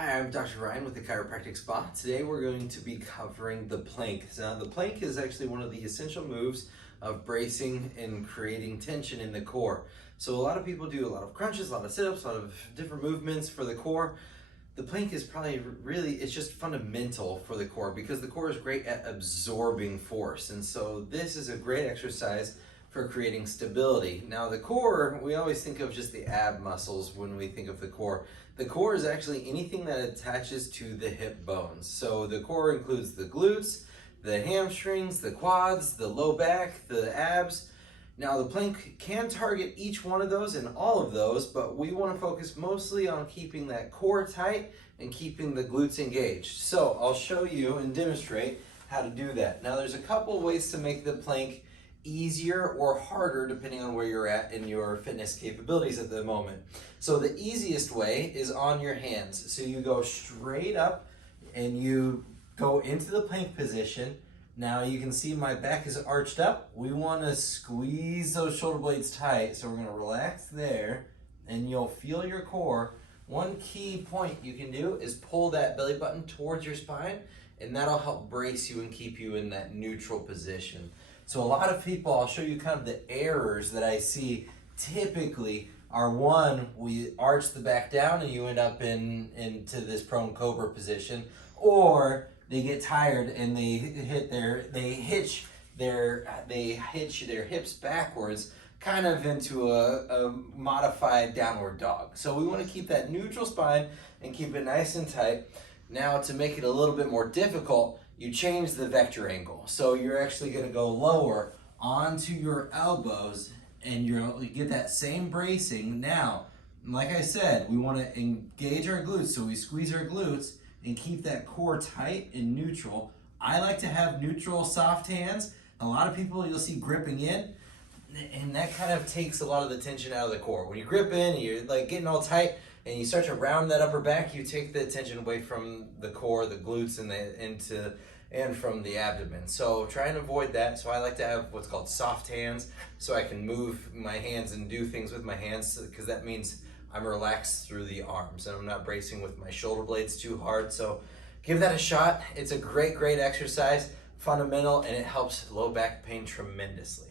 Hi, I'm Dr. Ryan with the Chiropractic Spa. Today we're going to be covering the plank. Now, the plank is actually one of the essential moves of bracing and creating tension in the core. So a lot of people do a lot of crunches, a lot of sit-ups, a lot of different movements for the core. The plank is probably it's just fundamental for the core because the core is great at absorbing force. And so this is a great exercise for creating stability. Now the core, we always think of just the ab muscles when we think of the core. The core is actually anything that attaches to the hip bones. So the core includes the glutes, the hamstrings, the quads, the low back, the abs. Now the plank can target each one of those and all of those, but we want to focus mostly on keeping that core tight and keeping the glutes engaged. So I'll show you and demonstrate how to do that. Now there's a couple ways to make the plank easier or harder depending on where you're at in your fitness capabilities at the moment. So the easiest way is on your hands. So you go straight up and you go into the plank position. Now you can see my back is arched up. We want to squeeze those shoulder blades tight. So we're going to relax there and you'll feel your core. One key point you can do is pull that belly button towards your spine, and that'll help brace you and keep you in that neutral position. So a lot of people, I'll show you kind of the errors that I see typically are: one, we arch the back down and you end up into this prone cobra position, or they get tired and they hitch their hips backwards, kind of into a modified downward dog. So we want to keep that neutral spine and keep it nice and tight. Now to make it a little bit more difficult, you change the vector angle. So you're actually going to go lower onto your elbows and you'll get that same bracing. Now, like I said, we want to engage our glutes, so we squeeze our glutes and keep that core tight and neutral. I like to have neutral soft hands. A lot of people you'll see gripping in, and that kind of takes a lot of the tension out of the core. When you grip in and you're like getting all tight and you start to round that upper back, you take the tension away from the core, the glutes, and from the abdomen. So try and avoid that. So I like to have what's called soft hands, so I can move my hands and do things with my hands, because that means I'm relaxed through the arms and I'm not bracing with my shoulder blades too hard. So give that a shot. It's a great exercise, fundamental, and it helps low back pain tremendously.